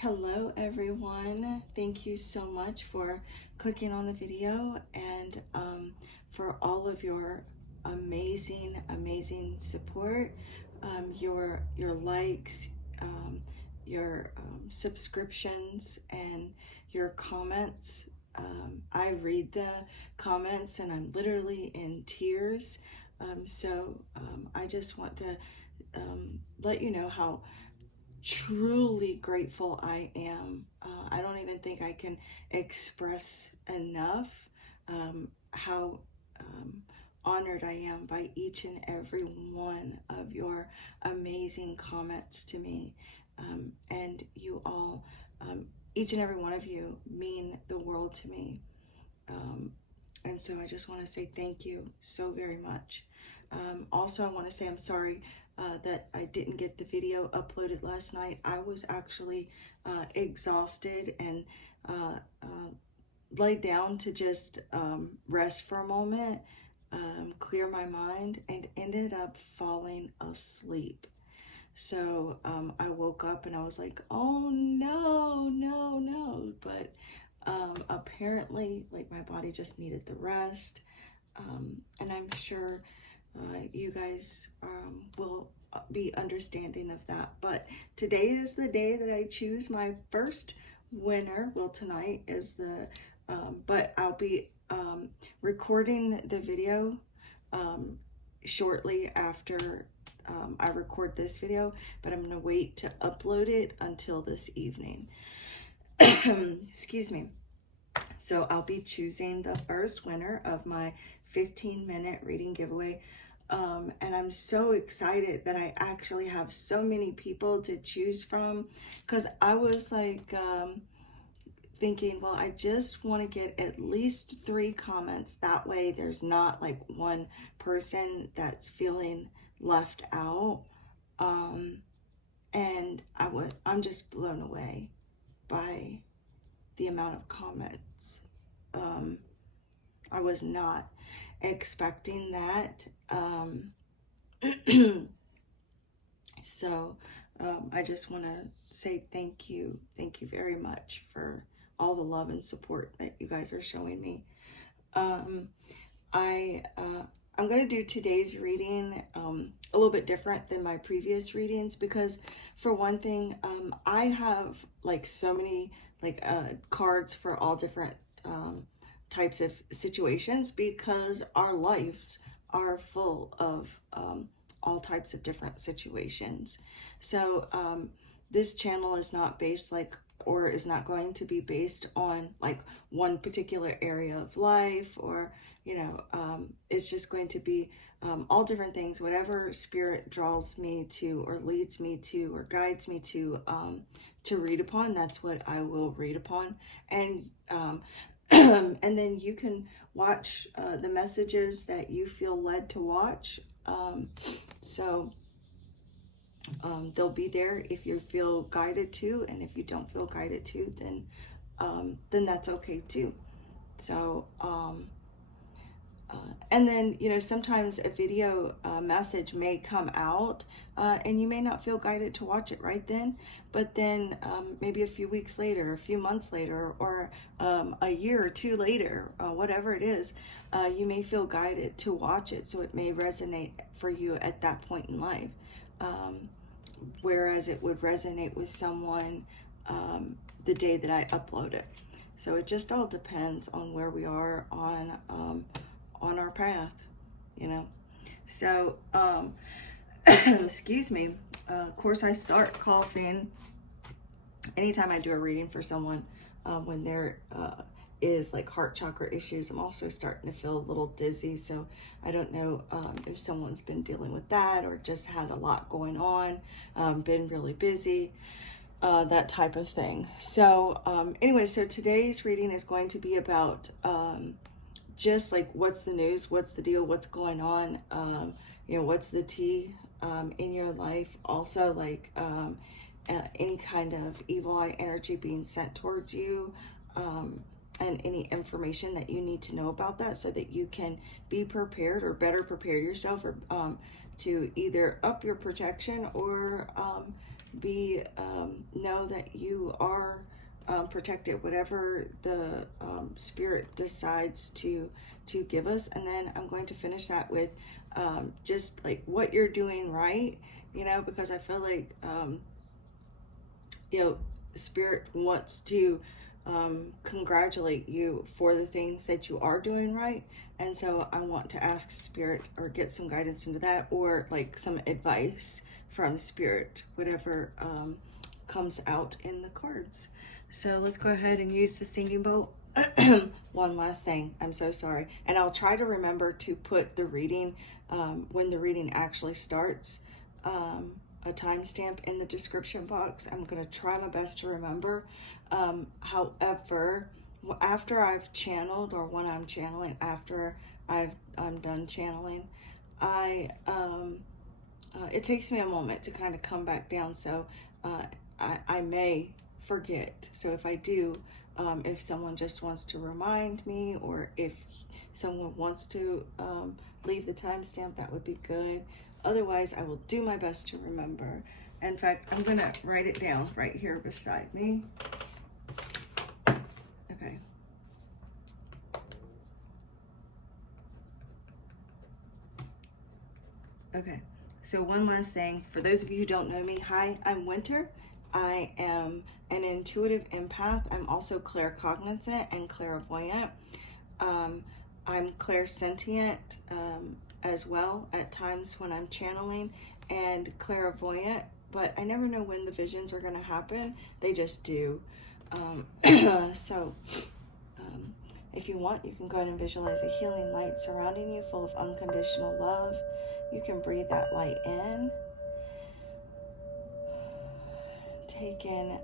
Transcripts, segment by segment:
Hello everyone, thank you so much for clicking on the video and for all of your amazing support, your likes, your subscriptions, and your comments. I read the comments and I'm literally in tears. I just want to let you know how truly grateful I am. I don't even think I can express enough how honored I am by each and every one of your amazing comments to me. And you all, each and every one of you, mean the world to me. And so I just want to say thank you so very much. Also, I want to say I'm sorry that I didn't get the video uploaded last night. I was actually exhausted and laid down to just rest for a moment, clear my mind, and ended up falling asleep. So I woke up and I was like, oh no. But apparently, like, my body just needed the rest. And I'm sure you guys will be understanding of that. But today is the day that I choose my first winner. Well, tonight is the, but I'll be recording the video shortly after I record this video, but I'm gonna wait to upload it until this evening. Excuse me. So I'll be choosing the first winner of my 15-minute reading giveaway. And I'm so excited that I actually have so many people to choose from, because I was like thinking, well, I just want to get at least 3 comments. That way there's not like one person that's feeling left out. And I'm just blown away by the amount of comments. I was not expecting that. So I just want to say thank you very much for all the love and support that you guys are showing me. I'm going to do today's reading a little bit different than my previous readings, because for one thing, I have like so many cards for all different types of situations, because our lives are full of all types of different situations. So this channel is not based or is not going to be based on like one particular area of life, or it's just going to be all different things, whatever spirit draws me to or leads me to or guides me to read upon. That's what I will read upon. And and then you can watch the messages that you feel led to watch. They'll be there if you feel guided to, and if you don't feel guided to, then that's okay too. So and then sometimes a video message may come out and you may not feel guided to watch it right then, but then maybe a few weeks later, a few months later, or a year or 2 later, whatever it is, you may feel guided to watch it. So it may resonate for you at that point in life, whereas it would resonate with someone the day that I upload it. So it just all depends on where we are on our path, So, excuse me. Of course, I start coughing anytime I do a reading for someone when there is like heart chakra issues. I'm also starting to feel a little dizzy. So I don't know if someone's been dealing with that or just had a lot going on, been really busy, that type of thing. So anyway, so today's reading is going to be about just like, what's the news, what's the deal, what's going on, what's the tea in your life. Also, like any kind of evil eye energy being sent towards you, and any information that you need to know about that, so that you can be prepared or better prepare yourself, or to either up your protection or know that you are protected, whatever the Spirit decides to give us. And then I'm going to finish that with just like what you're doing right, because I feel like Spirit wants to congratulate you for the things that you are doing right. And so I want to ask Spirit or get some guidance into that, or like some advice from Spirit, whatever comes out in the cards. So let's go ahead and use the singing bowl. One last thing, I'm so sorry. And I'll try to remember to put the reading, when the reading actually starts, a timestamp in the description box. I'm going to try my best to remember. However, after I've channeled, or when I'm channeling, after I'm done channeling, it takes me a moment to kind of come back down. So I may forget. So if I do, if someone just wants to remind me, or if someone wants to leave the timestamp, that would be good. Otherwise, I will do my best to remember. In fact, I'm going to write it down right here beside me. Okay. Okay. So one last thing. For those of you who don't know me, hi, I'm Winter. I am an intuitive empath. I'm also claircognizant and clairvoyant. I'm clairsentient as well at times when I'm channeling, and clairvoyant, but I never know when the visions are going to happen. They just do. If you want, you can go ahead and visualize a healing light surrounding you, full of unconditional love. You can breathe that light in. Take in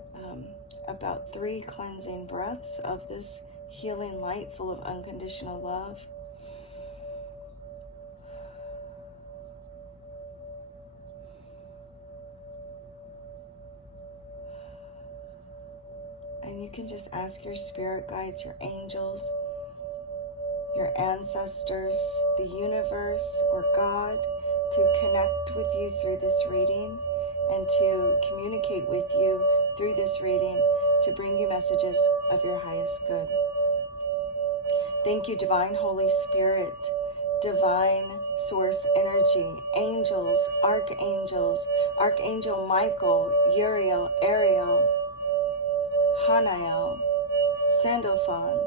about 3 cleansing breaths of this healing light full of unconditional love. And you can just ask your spirit guides, your angels, your ancestors, the universe, or God to connect with you through this reading, and to communicate with you through this reading, to bring you messages of your highest good. Thank you, Divine Holy Spirit, Divine Source Energy, angels, archangels, Archangel Michael, Uriel, Ariel, Hanael, Sandalphon.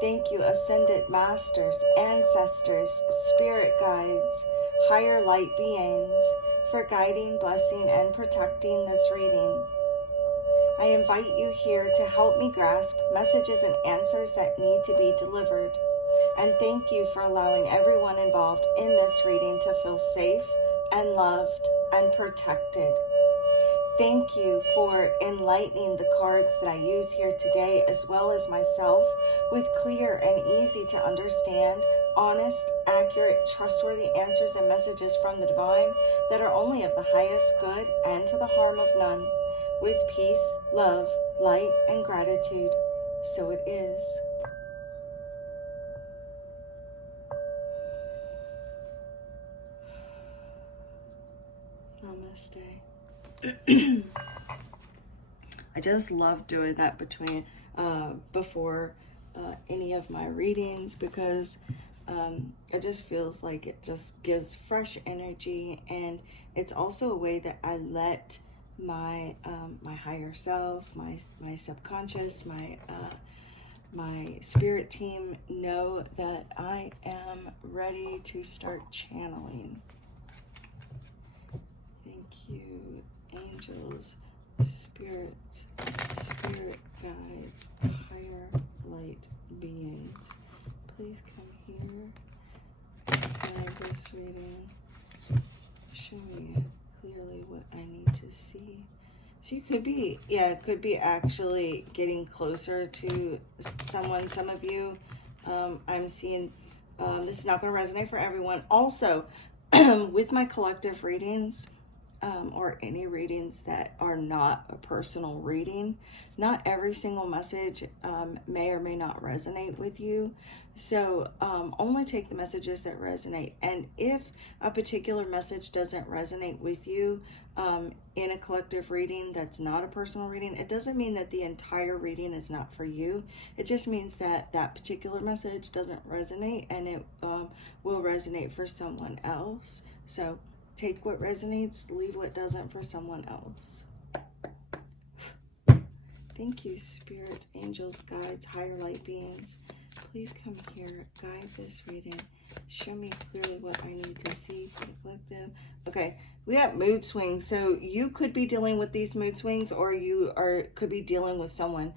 Thank you, Ascended Masters, Ancestors, Spirit Guides, Higher Light Beings, for guiding, blessing, and protecting this reading. I invite you here to help me grasp messages and answers that need to be delivered. And thank you for allowing everyone involved in this reading to feel safe and loved and protected. Thank you for enlightening the cards that I use here today, as well as myself, with clear and easy to understand, honest, accurate, trustworthy answers and messages from the divine that are only of the highest good and to the harm of none. With peace, love, light, and gratitude, so it is. Namaste. I just love doing that before any of my readings, because it just feels like it just gives fresh energy, and it's also a way that I let my my higher self, my subconscious, my spirit team know that I am ready to start channeling. Thank you, angels, spirits, spirit guides, higher light beings. Please come here, guide this reading, show me clearly what I need to see. So you could be, it could be actually getting closer to someone. Some of you, I'm seeing, this is not going to resonate for everyone. Also, with my collective readings, or any readings that are not a personal reading, not every single message may or may not resonate with you. So only take the messages that resonate. And if a particular message doesn't resonate with you, in a collective reading that's not a personal reading, it doesn't mean that the entire reading is not for you. It just means that that particular message doesn't resonate, and it will resonate for someone else. So take what resonates, leave what doesn't for someone else. Thank you, Spirit, angels, guides, higher light beings. Please come here, guide this reading. Show me clearly what I need to see for the collective. Okay, we have mood swings. So you could be dealing with these mood swings, or you could be dealing with someone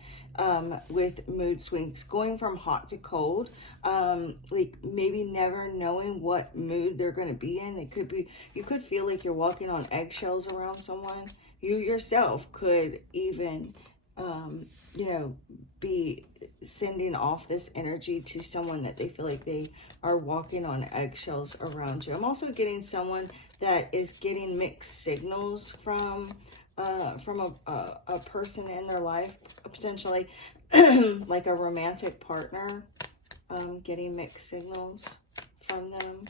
with mood swings, going from hot to cold, like maybe never knowing what mood they're going to be in. It could be, you could feel like you're walking on eggshells around someone. You yourself could even you know, be sending off this energy to someone that they feel like they are walking on eggshells around you. I'm also getting someone that is getting mixed signals from a person in their life, potentially like a romantic partner, getting mixed signals from them.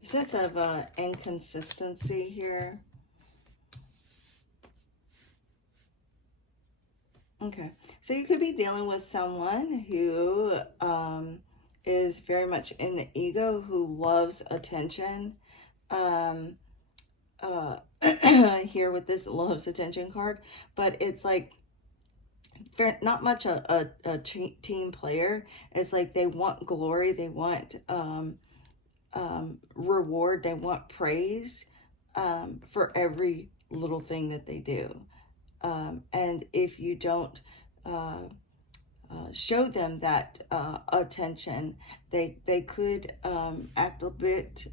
A sense of inconsistency here. Okay, so you could be dealing with someone who is very much in the ego, who loves attention. Here with this loves attention card, but it's like not much a team player. It's like they want glory, they want reward, they want praise for every little thing that they do. And if you don't show them that attention, they could act a bit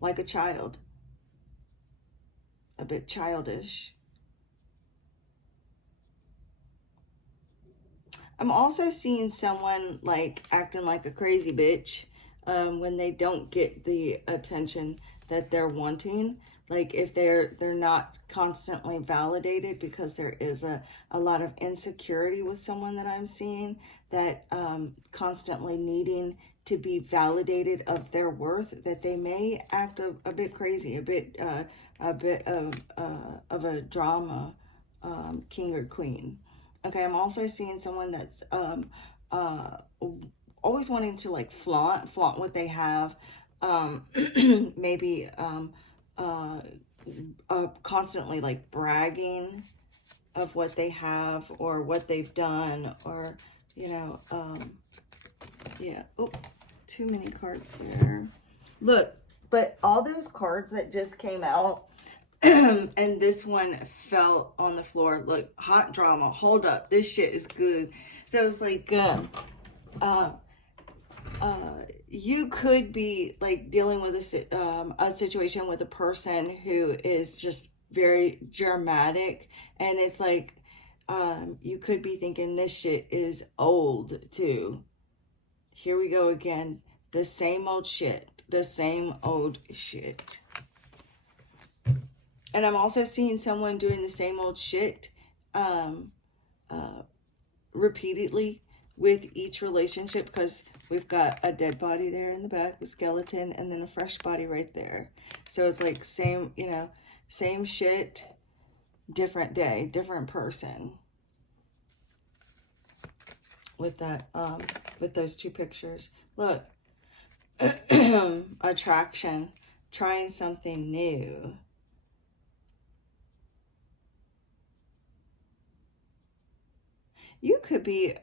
like a child, a bit childish. I'm also seeing someone like acting like a crazy bitch when they don't get the attention that they're wanting. Like if they're not constantly validated, because there is a lot of insecurity with someone that I'm seeing, that constantly needing to be validated of their worth, that they may act a bit crazy, a bit of a drama king or queen. Okay, I'm also seeing someone that's always wanting to like flaunt what they have, maybe constantly like bragging of what they have or what they've done, or you know, yeah. Oh, too many cards there. Look, but all those cards that just came out and this one fell on the floor. Look, hot drama. Hold up, this shit is good. So it's like you could be like dealing with a situation with a person who is just very dramatic, and it's like you could be thinking this shit is old too. Here we go again, the same old shit, the same old shit. And I'm also seeing someone doing the same old shit repeatedly with each relationship, because we've got a dead body there in the back, a skeleton, and then a fresh body right there. So it's like same, you know, same shit, different day, different person. With that, with those two pictures. Look, attraction, trying something new. You could be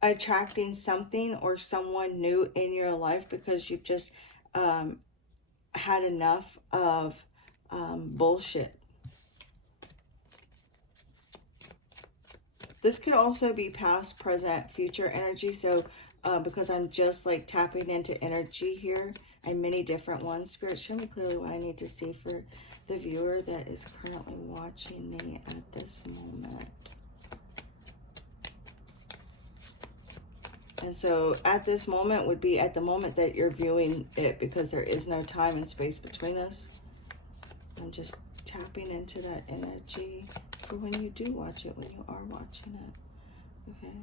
attracting something or someone new in your life because you've just had enough of bullshit. This could also be past, present, future energy. So because I'm just like tapping into energy here, and many different ones. Spirit, show me clearly what I need to see for the viewer that is currently watching me at this moment. And so at this moment would be at the moment that you're viewing it, because there is no time and space between us. I'm just tapping into that energy for when you do watch it, when you are watching it. Okay.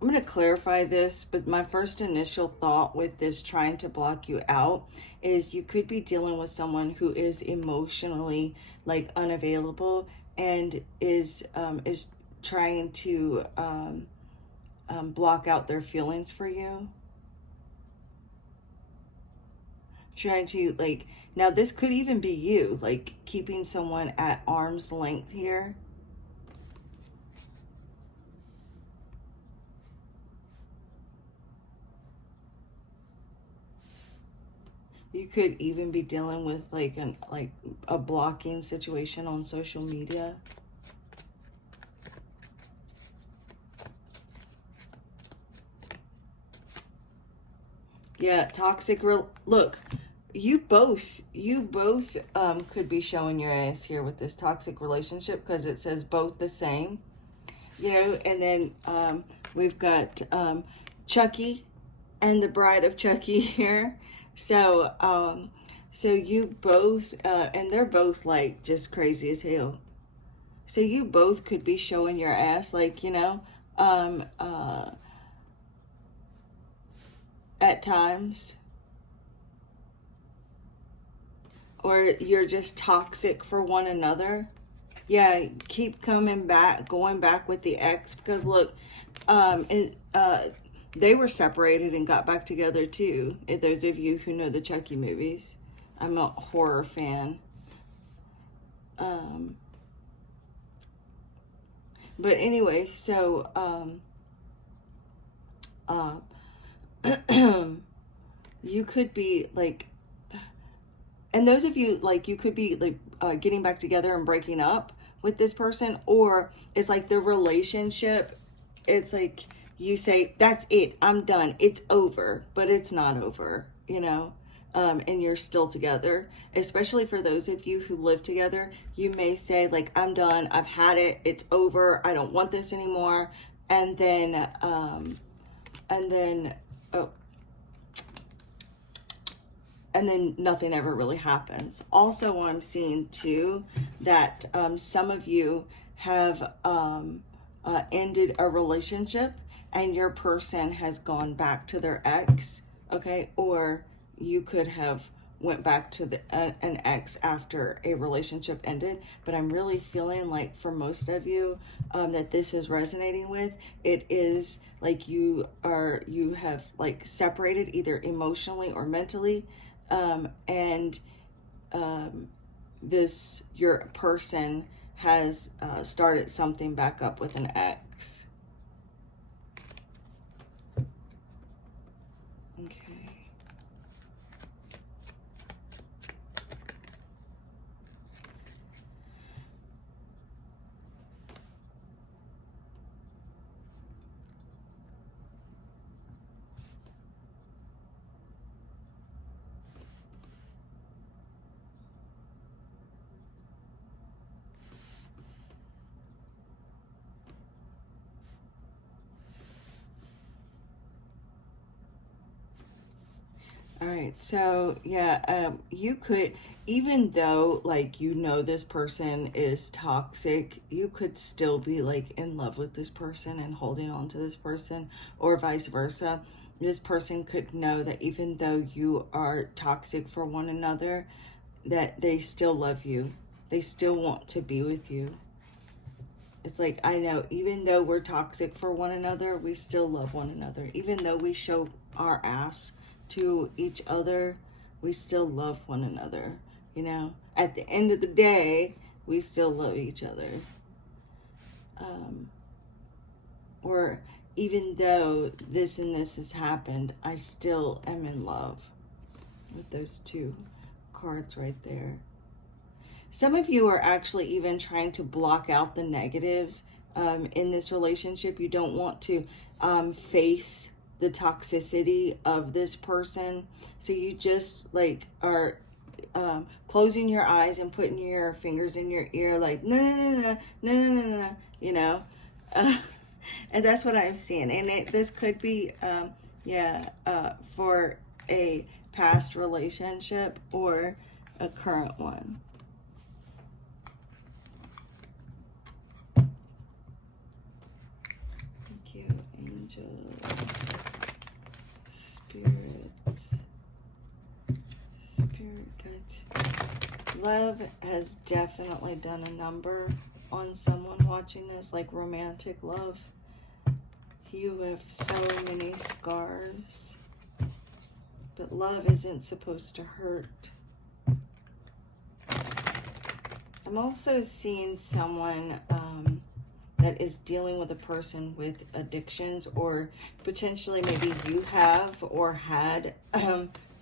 I'm going to clarify this, but my first initial thought with this trying to block you out is you could be dealing with someone who is emotionally like unavailable and is trying to block out their feelings for you. Trying to like, now this could even be you, like keeping someone at arm's length here. You could even be dealing with like a blocking situation on social media. Yeah, toxic look, you both could be showing your ass here with this toxic relationship, because it says both the same, you know. And then we've got Chucky and the bride of Chucky here. So so you both and they're both like just crazy as hell. So you both could be showing your ass, like, you know, at times. Or you're just toxic for one another. Yeah, keep coming back, going back with the ex, because look, they were separated and got back together too. If those of you who know the Chucky movies, I'm a horror fan. But anyway, so you could be like, and those of you, like, you could be like getting back together and breaking up with this person, or it's like the relationship, it's like you say, that's it, I'm done, it's over, but it's not over, you know. And you're still together. Especially for those of you who live together, you may say like, I'm done, I've had it, it's over, I don't want this anymore. And then oh, and then nothing ever really happens. Also, I'm seeing too that some of you have ended a relationship and your person has gone back to their ex, okay? Or you could have went back to an ex after a relationship ended. But I'm really feeling like for most of you that this is resonating with, it is like you have like separated either emotionally or mentally, and your person has started something back up with an ex. Okay. All right, so yeah, you could, even though like you know this person is toxic, you could still be like in love with this person and holding on to this person, or vice versa. This person could know that even though you are toxic for one another, that they still love you. They still want to be with you. It's like, I know, even though we're toxic for one another, we still love one another. Even though we show our ass to each other, we still love one another. You know, at the end of the day, we still love each other. Or even though this and this has happened, I still am in love. With those two cards right there. Some of you are actually even trying to block out the negative in this relationship. You don't want to face the toxicity of this person. So you just like are closing your eyes and putting your fingers in your ear like, no, no, no, no, no, no, no, you know. And that's what I'm seeing. And this could be, for a past relationship or a current one. Thank you, angels. angels, spirits, spirit guides. Love has definitely done a number on someone watching this, like romantic love. You have so many scars, but love isn't supposed to hurt. I'm also seeing someone that is dealing with a person with addictions, or potentially maybe you have or had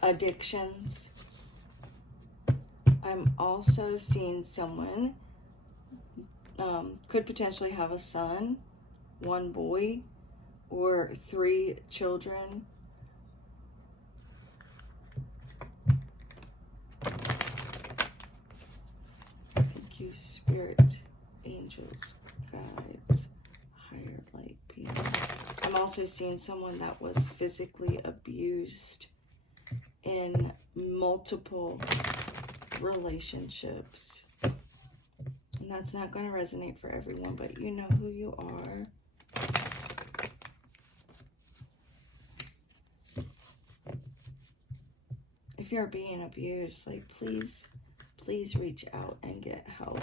addictions. I'm also seeing someone could potentially have a son, one boy, or 3 children. Thank you, spirit, angels, guides, higher light being. I'm also seeing someone that was physically abused in multiple relationships. And that's not going to resonate for everyone, but you know who you are. If you're being abused, like, please reach out and get help.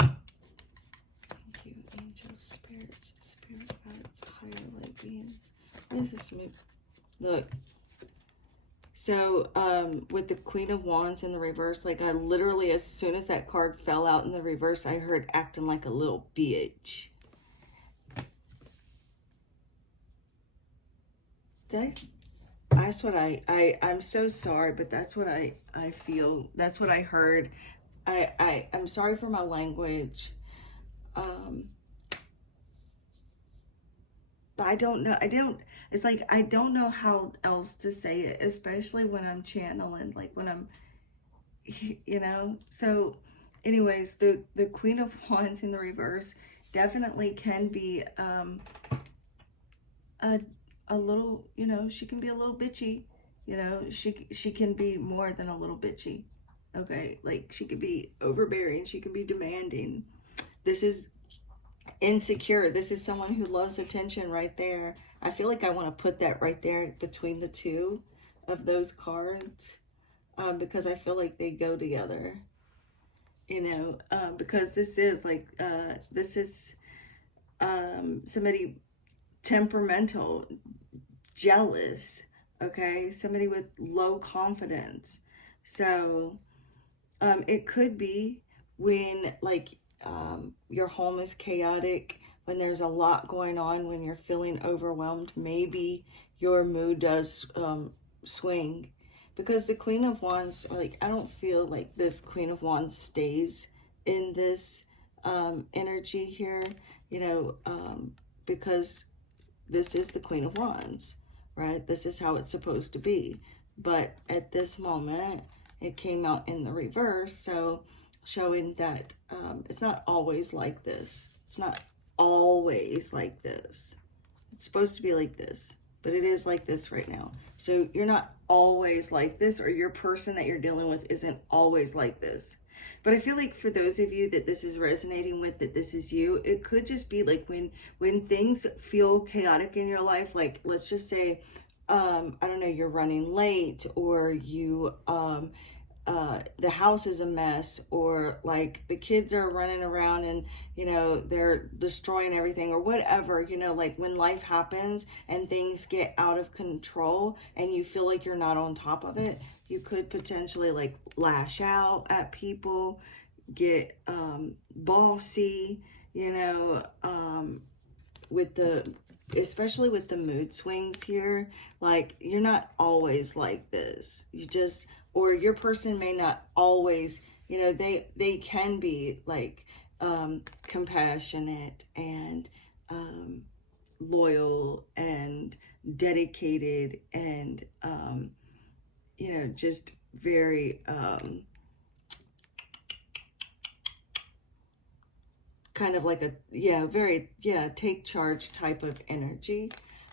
Thank you, angels, spirits, spirit guides, higher light beings. What is this move? Look. So, with the Queen of Wands in the reverse, like, I literally, as soon as that card fell out in the reverse, I heard acting like a little bitch. That's what I'm so sorry, but that's what I feel. That's what I heard. I'm sorry for my language. But I don't know. It's like, I don't know how else to say it, especially when I'm channeling, like when I'm, you know. So anyways, the Queen of Wands in the reverse definitely can be a little, you know, she can be a little bitchy, you know. She can be more than a little bitchy. Okay, like, she could be overbearing, she can be demanding. This is insecure. This is someone who loves attention right there. I feel like I want to put that right there between the two of those cards, because I feel like they go together, you know, because this is like, this is somebody temperamental, jealous, okay, somebody with low confidence. So it could be when, like, your home is chaotic, when there's a lot going on, when you're feeling overwhelmed, maybe your mood does swing. Because the Queen of Wands, like, I don't feel like this Queen of Wands stays in this energy here, you know, because this is the Queen of Wands, right? This is how it's supposed to be. But at this moment, it came out in the reverse, so showing that it's not always like this. It's not always like this. It's supposed to be like this, but it is like this right now. So you're not always like this, or your person that you're dealing with isn't always like this. But I feel like for those of you that this is resonating with, that this is you, it could just be like when things feel chaotic in your life, like, let's just say, I don't know, you're running late, or you, the house is a mess, or like the kids are running around and, you know, they're destroying everything, or whatever, you know, like when life happens and things get out of control and you feel like you're not on top of it, you could potentially like lash out at people, get bossy, you know, with the, especially with the mood swings here. Like, you're not always like this. You just, or your person may not always, you know, they can be like compassionate and loyal and dedicated and you know, just very kind of like a, yeah, very, yeah, take charge type of energy.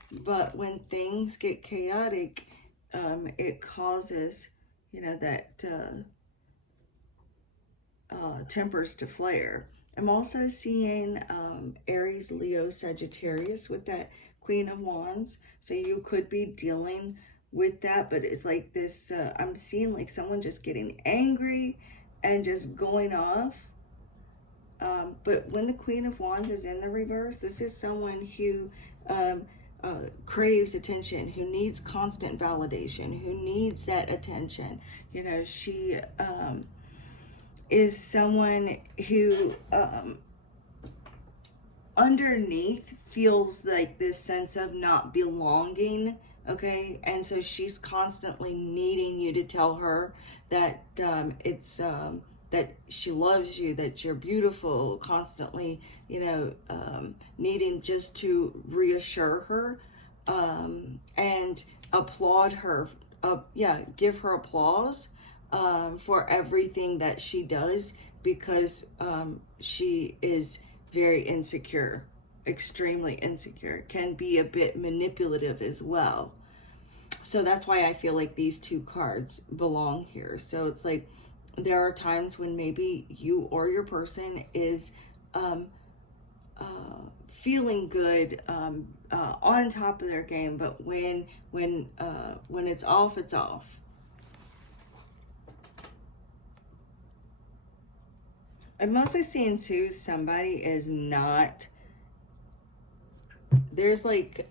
But when things get chaotic, it causes, you know, that tempers to flare. I'm also seeing Aries, Leo, Sagittarius with that Queen of Wands. So you could be dealing with that, but it's like this, I'm seeing like someone just getting angry and just going off. But when the Queen of Wands is in the reverse, this is someone who craves attention, who needs constant validation, who needs that attention. You know, she is someone who underneath feels like this sense of not belonging, okay? And so she's constantly needing you to tell her that that she loves you, that you're beautiful, constantly, needing just to reassure her and applaud her. Give her applause for everything that she does, because she is very insecure, extremely insecure, can be a bit manipulative as well. So that's why I feel like these two cards belong here. So it's like there are times when maybe you or your person is feeling good, on top of their game, but when it's off, it's off. I'm mostly seeing too, somebody is not, there's like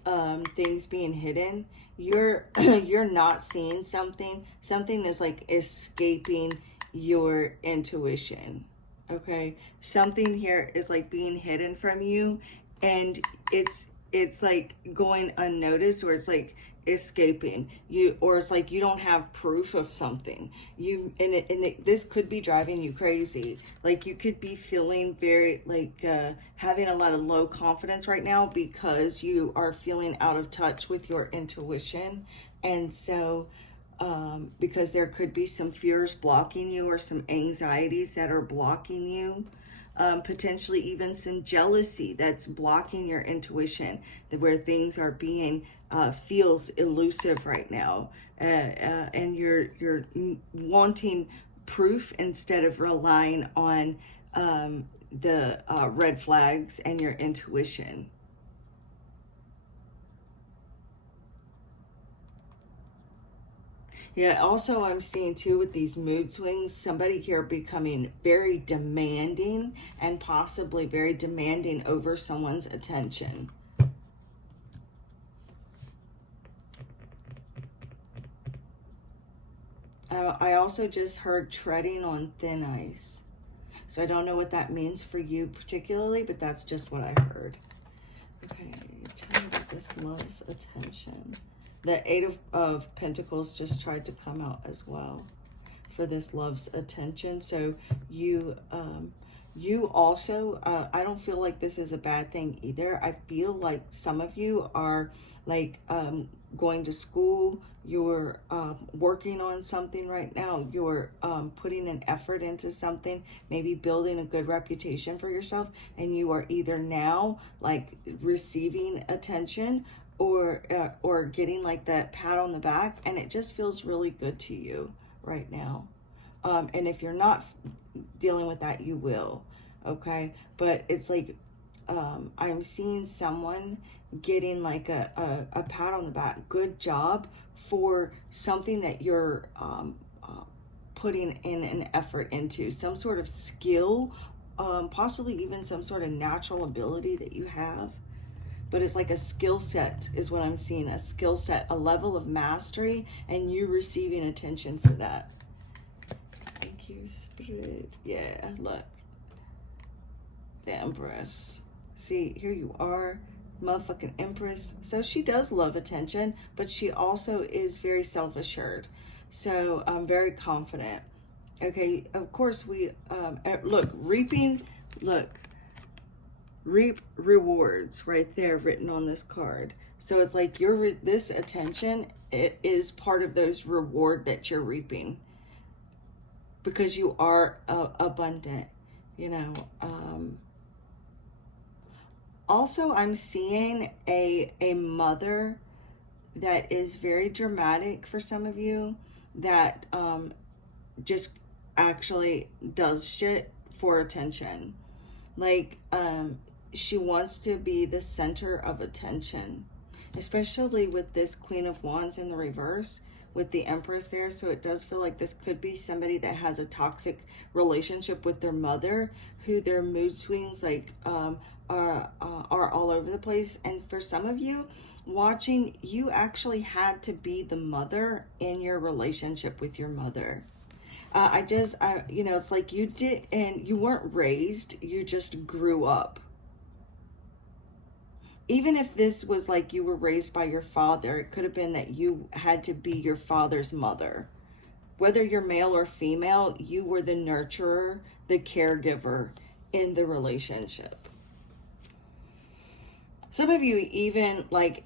things being hidden. You're you're not seeing something. Something is like escaping your intuition. Okay? Something here is like being hidden from you, and it's like going unnoticed, or it's like escaping you, or it's like you don't have proof of something. This could be driving you crazy. Like you could be feeling very like having a lot of low confidence right now, because you are feeling out of touch with your intuition. And so because there could be some fears blocking you, or some anxieties that are blocking you. Potentially even some jealousy that's blocking your intuition, where things are being feels elusive right now, and you're wanting proof instead of relying on the red flags and your intuition. Yeah, also I'm seeing too with these mood swings, somebody here becoming very demanding, and possibly very demanding over someone's attention. I also just heard treading on thin ice. So I don't know what that means for you particularly, but that's just what I heard. Okay, tell me about this love's attention. The Eight of Pentacles just tried to come out as well for this love's attention. So you also, I don't feel like this is a bad thing either. I feel like some of you are like going to school, you're working on something right now, you're putting an effort into something, maybe building a good reputation for yourself, and you are either now like receiving attention, or getting like that pat on the back, and it just feels really good to you right now. And if you're not dealing with that, you will. Okay, but it's like I'm seeing someone getting like a pat on the back, good job for something that you're putting in an effort into, some sort of skill, possibly even some sort of natural ability that you have. But it's like a skill set is what I'm seeing, a skill set, a level of mastery, and you receiving attention for that. Thank you, Spirit. Yeah, look. The Empress. See, here you are, motherfucking Empress. So she does love attention, but she also is very self-assured. So I'm very confident. Okay, of course we, look, reap rewards right there written on this card. So it's like this attention, it is part of those reward that you're reaping, because you are abundant, Also, I'm seeing a mother that is very dramatic for some of you, that just actually does shit for attention. Like, she wants to be the center of attention, especially with this Queen of Wands in the reverse with the Empress there. So it does feel like this could be somebody that has a toxic relationship with their mother, who their mood swings like are all over the place. And for some of you watching, you actually had to be the mother in your relationship with your mother. It's like you did, and you weren't raised, you just grew up. Even if this was like you were raised by your father, it could have been that you had to be your father's mother. Whether you're male or female, you were the nurturer, the caregiver in the relationship. Some of you even like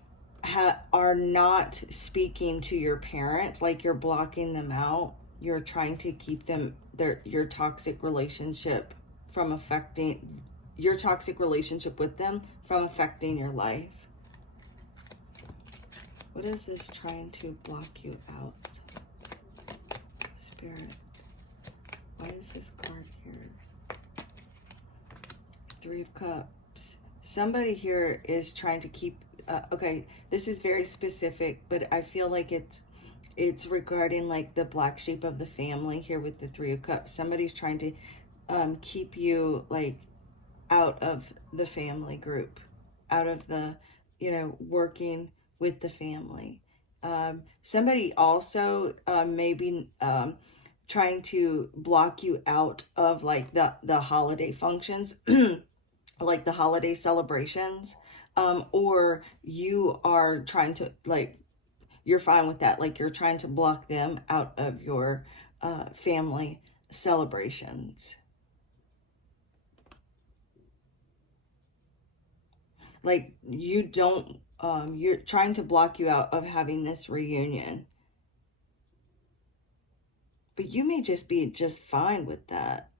are not speaking to your parent, like you're blocking them out. You're trying to keep them your toxic relationship from affecting your toxic relationship with them from affecting your life. What is this trying to block you out? Spirit. Why is this card here? Three of Cups. Somebody here is trying to keep okay, this is very specific, but I feel like it's regarding like the black sheep of the family here with the Three of Cups. Somebody's trying to keep you like out of the family group, out of the, working with the family. Somebody also maybe trying to block you out of like the holiday functions, like the holiday celebrations, or you are trying to like, you're fine with that. Like you're trying to block them out of your family celebrations. Like you don't, you're trying to block you out of having this reunion. But you may just be just fine with that.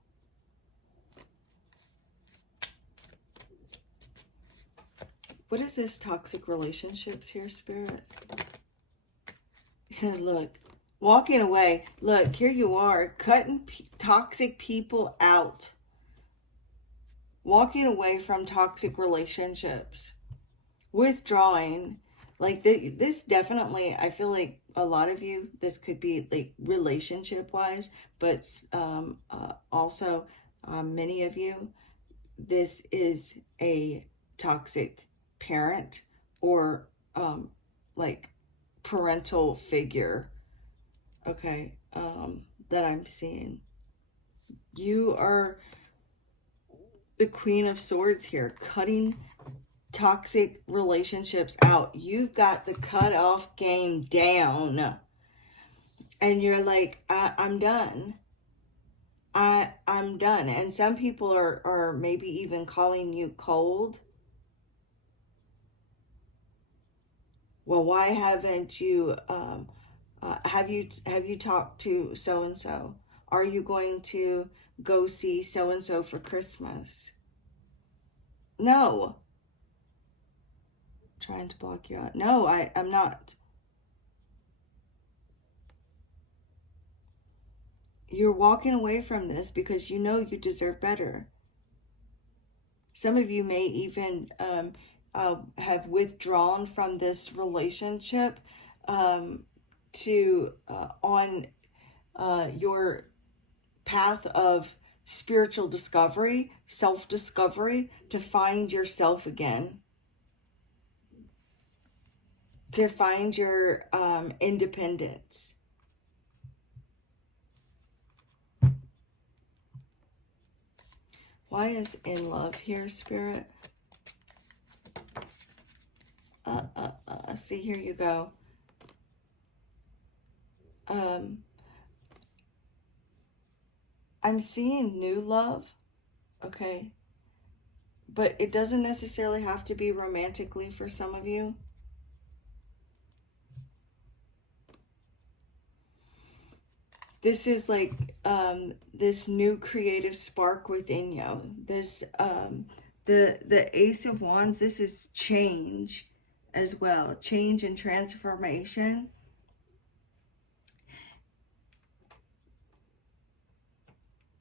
What is this toxic relationships here, Spirit? Look, walking away. Look, here you are, cutting toxic people out. Walking away from toxic relationships. Withdrawing. Like this definitely, I feel like a lot of you, this could be like relationship wise, but also many of you, this is a toxic parent or like parental figure, okay, that I'm seeing. You are the Queen of Swords here, cutting toxic relationships out. You've got the cutoff game down. And you're like, I'm done. I'm done. And some people are maybe even calling you cold. Well, why haven't you have you talked to so and so? Are you going to go see so and so for Christmas? No. I'm trying to block you out. No, I'm not. You're walking away from this because you know you deserve better. Some of you may even have withdrawn from this relationship to on your path of spiritual discovery, self-discovery, to find yourself again, to find your independence. Why is in love here, Spirit? See, here you go. I'm seeing new love, okay? But it doesn't necessarily have to be romantically for some of you. This is like this new creative spark within you. This the Ace of Wands, this is change as well. Change and transformation.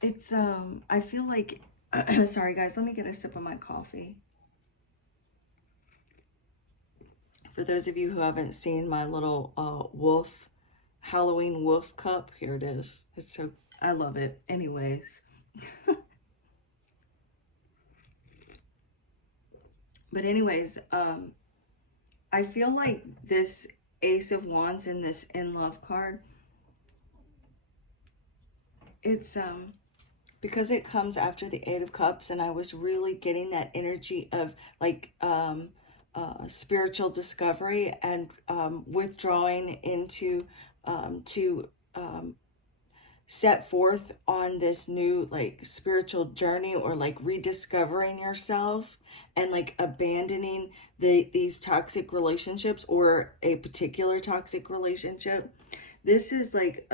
It's, I feel like, sorry guys, let me get a sip of my coffee. For those of you who haven't seen my little Halloween wolf cup, here it is. It's so, I love it. Anyways. But anyways, I feel like this Ace of Wands and this In Love card, it's, because it comes after the Eight of Cups, and I was really getting that energy of like spiritual discovery and withdrawing into to set forth on this new like spiritual journey, or like rediscovering yourself and like abandoning these toxic relationships or a particular toxic relationship. This is like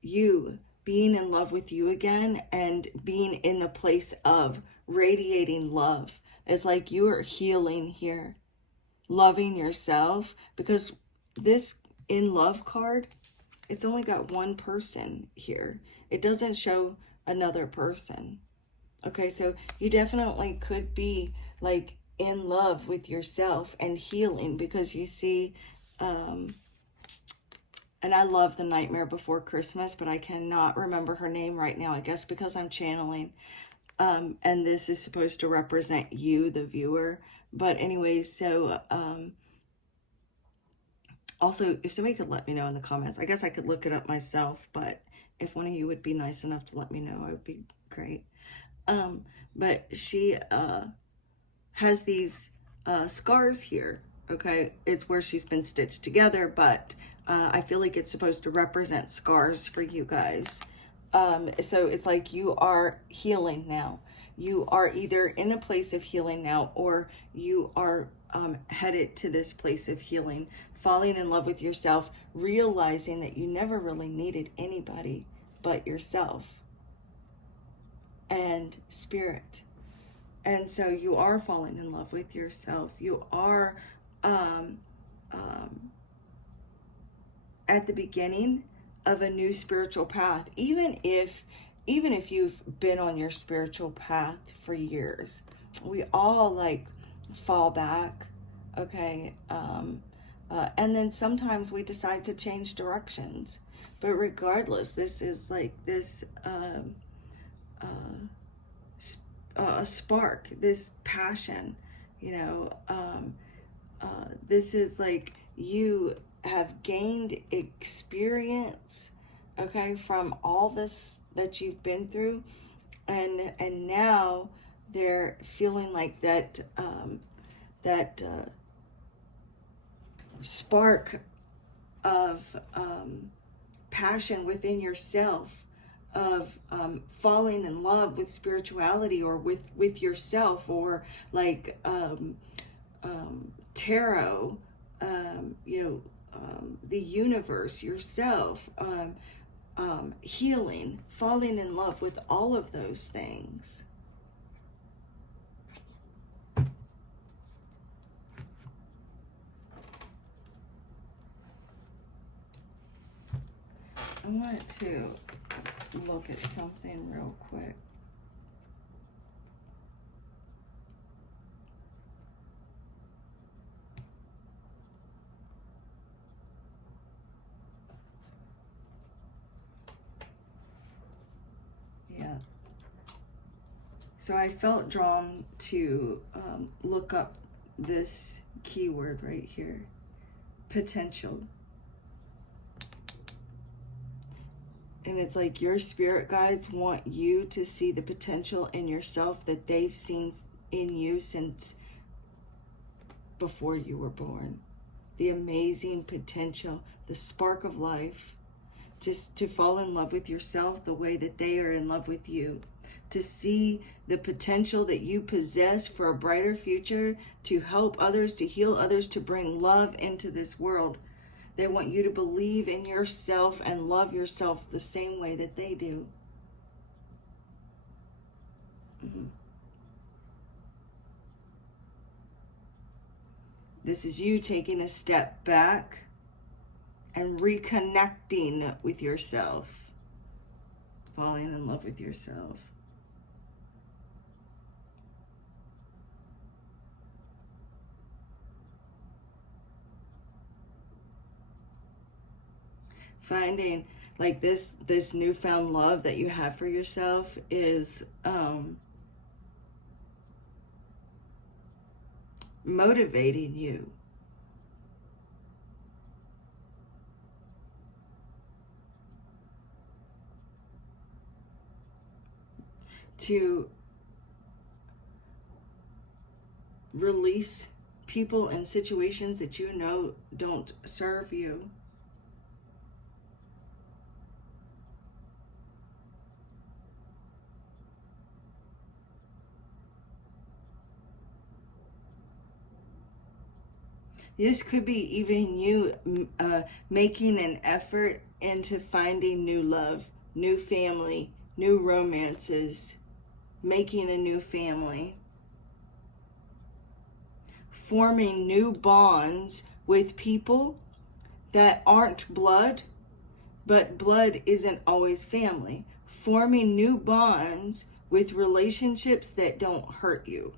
you being in love with you again and being in the place of radiating love. It's like you are healing here, loving yourself, because this In Love card, it's only got one person here. It doesn't show another person. Okay, so you definitely could be like in love with yourself and healing, because you see, and I love The Nightmare Before Christmas, but I cannot remember her name right now, I guess because I'm channeling. And this is supposed to represent you, the viewer. But anyways, so also, if somebody could let me know in the comments, I guess I could look it up myself, but if one of you would be nice enough to let me know, it would be great. But she has these scars here, okay? It's where she's been stitched together, but I feel like it's supposed to represent scars for you guys. So it's like you are healing now. You are either in a place of healing now, or you are headed to this place of healing, falling in love with yourself, realizing that you never really needed anybody but yourself and spirit. And so you are falling in love with yourself. You are at the beginning of a new spiritual path, even if you've been on your spiritual path for years. We all like fall back, okay? And then sometimes we decide to change directions. But regardless, this is like this spark, this passion, you know. This is like you have gained experience, okay, from all this that you've been through, and now they're feeling like that spark of passion within yourself, of falling in love with spirituality, or with yourself, or like tarot, you know, the universe, yourself, healing, falling in love with all of those things. I wanted to look at something real quick. Yeah. So I felt drawn to look up this keyword right here, potential. And it's like your spirit guides want you to see the potential in yourself that they've seen in you since before you were born. The amazing potential, the spark of life. Just to fall in love with yourself the way that they are in love with you. To see the potential that you possess for a brighter future, to help others, to heal others, to bring love into this world. They want you to believe in yourself and love yourself the same way that they do. Mm-hmm. This is you taking a step back and reconnecting with yourself. falling in love with yourself. Finding like this newfound love that you have for yourself is motivating you. To release people and situations that you know don't serve you. This could be even you making an effort into finding new love, new family, new romances, making a new family, forming new bonds with people that aren't blood, but blood isn't always family. Forming new bonds with relationships that don't hurt you.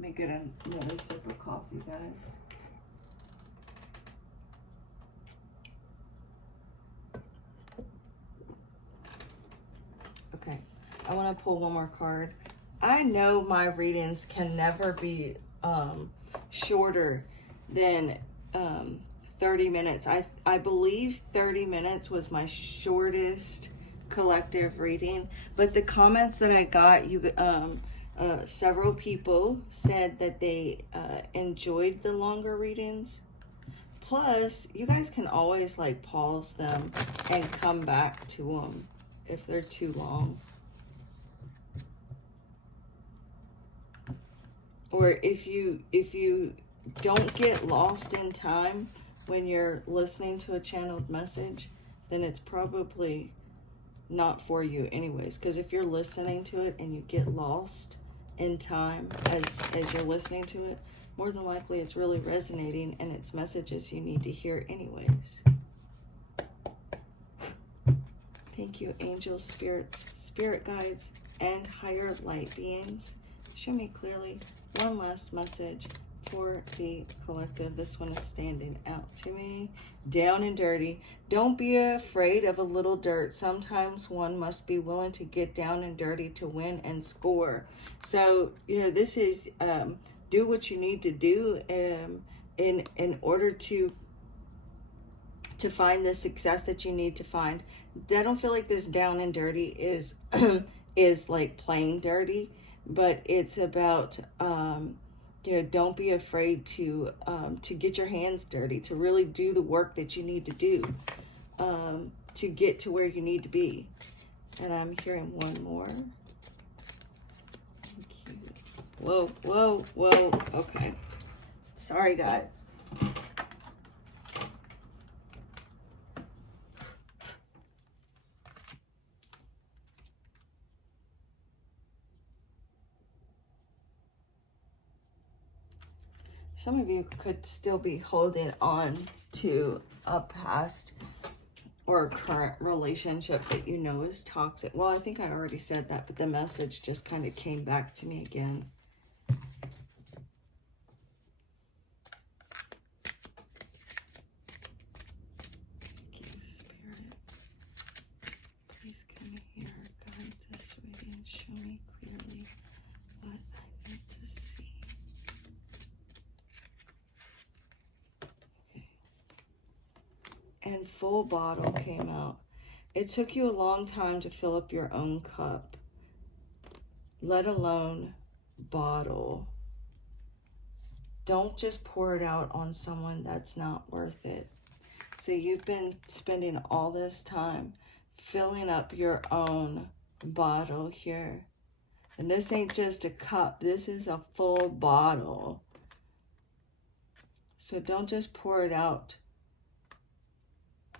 Let me get another sip of coffee, guys. Okay, I want to pull one more card. I know my readings can never be shorter than 30 minutes. I believe 30 minutes was my shortest collective reading, but the comments that I got, several people said that they enjoyed the longer readings. Plus, you guys can always like pause them and come back to them if they're too long. Or if you don't get lost in time when you're listening to a channeled message, then it's probably not for you anyways. Because if you're listening to it and you get lost in time as you're listening to it, more than likely it's really resonating and it's messages you need to hear anyways. Thank you, angels, spirits, spirit guides, and higher light beings. Show me clearly one last message for the collective. This one is standing out to me. Down and dirty. Don't be afraid of a little dirt. Sometimes one must be willing to get down and dirty to win and score. So, this is do what you need to do in order to find the success that you need to find. I don't feel like this down and dirty is is like playing dirty, but it's about don't be afraid to get your hands dirty, to really do the work that you need to do to get to where you need to be. And I'm hearing one more. Whoa, whoa, whoa. Okay. Sorry, guys. Some of you could still be holding on to a past or current relationship that you know is toxic. Well, I think I already said that, but the message just kind of came back to me again. Please come here, guide this reading, show me clearly what I need to see. Okay. And full bottle came out. It took you a long time to fill up your own cup, let alone bottle. Don't just pour it out on someone that's not worth it. So you've been spending all this time filling up your own bottle here. And this ain't just a cup. This is a full bottle. So don't just pour it out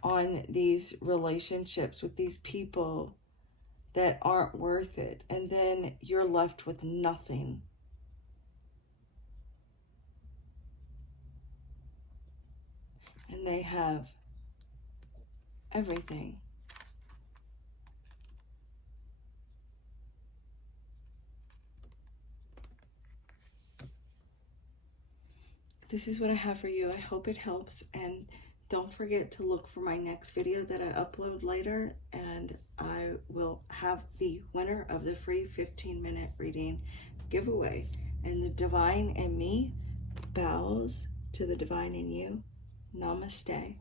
on these relationships with these people that aren't worth it. And then you're left with nothing. and they have everything. This is what I have for you. I hope it helps, and don't forget to look for my next video that I upload later, and I will have the winner of the free 15-minute reading giveaway. And the divine in me bows to the divine in you. Namaste.